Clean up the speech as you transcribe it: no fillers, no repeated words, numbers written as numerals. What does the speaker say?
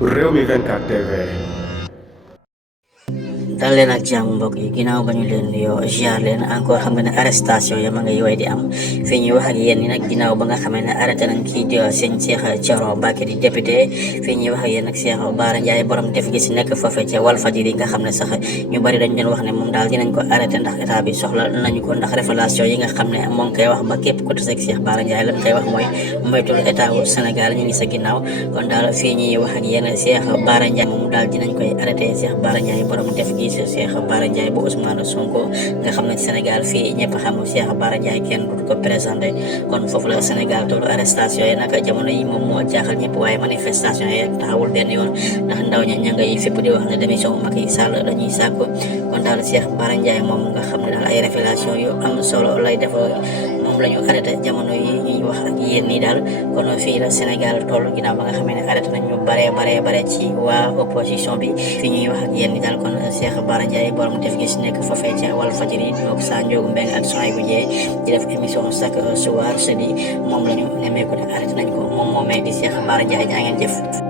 Rewmi 24 TV. dal leen ak jàmm mbokk yi ginnaaw ba ñu leen nuyoo ziar leen encore xam nga ne arrestation ya ma ngay way di am fii ñuy wax ak yéen ni nag ginnaaw ba nga xamee ne arrêté nañ kii di sëñ Cheikh Thioro Mbacké di député fii ñuy wax ak yéen nag Cheikh Bara Ndiaye borom def gis nekk foofe ca Walfadjri nga xam ne sax ñu bari dañ doon wax ne moom daal dinañ ko arrêté ndax état bi soxla nañu ko ndax révélation yi nga xam ne moo ngi koy wax ba képp ku taseeg Cheikh Bara Ndiaye lan koy wax mooy moytul état wu Sénégal ñu ngi sa ginnaaw kon daal fii ñuy wax ak yéen Cheikh Bara Ndiaye moom daal dinañ koy arrêté Cheikh Bara Ndiaye borom def gis Cheikh Bara Ndiaye bu Ousmane Sonko nga xam ne Sénégal fii ñëpp xam Cheikh Bara Ndiaye kenn du ko présenté kon foofu la Sénégal tollu arrestation yi nag jamono yi moom moo jaaxal ñëpp waaye manifestation yi taxawul benn yoon ndax ndaw ña ña ngay fépp di wax ne démission Macky Sall dañuy sàkku kon daal Cheikh Bara Ndiaye moom nga xam ne daal ay révélation yu am solo lay def moom la ñu arrêté jamono yi ñuy wax ak yéen nii daal kon fii la Sénégal toll ginnaaw ba nga xamee ne arrêté nañ ñu bare ci waa opposition bi fii ñuy wax ak yéen nii daal kon Cheikh Bara Ndiaye borom def gis nekk foofee ca Walfadjri mook Sa Ndiogou Mbengue ak Sohaï bu Dieng di def émission chaque soir jeudi moom la ñu nemmeeku ne arrêté nañ ko moom moomee di Cheikh Bara Ndiaye jaa ngeen jëf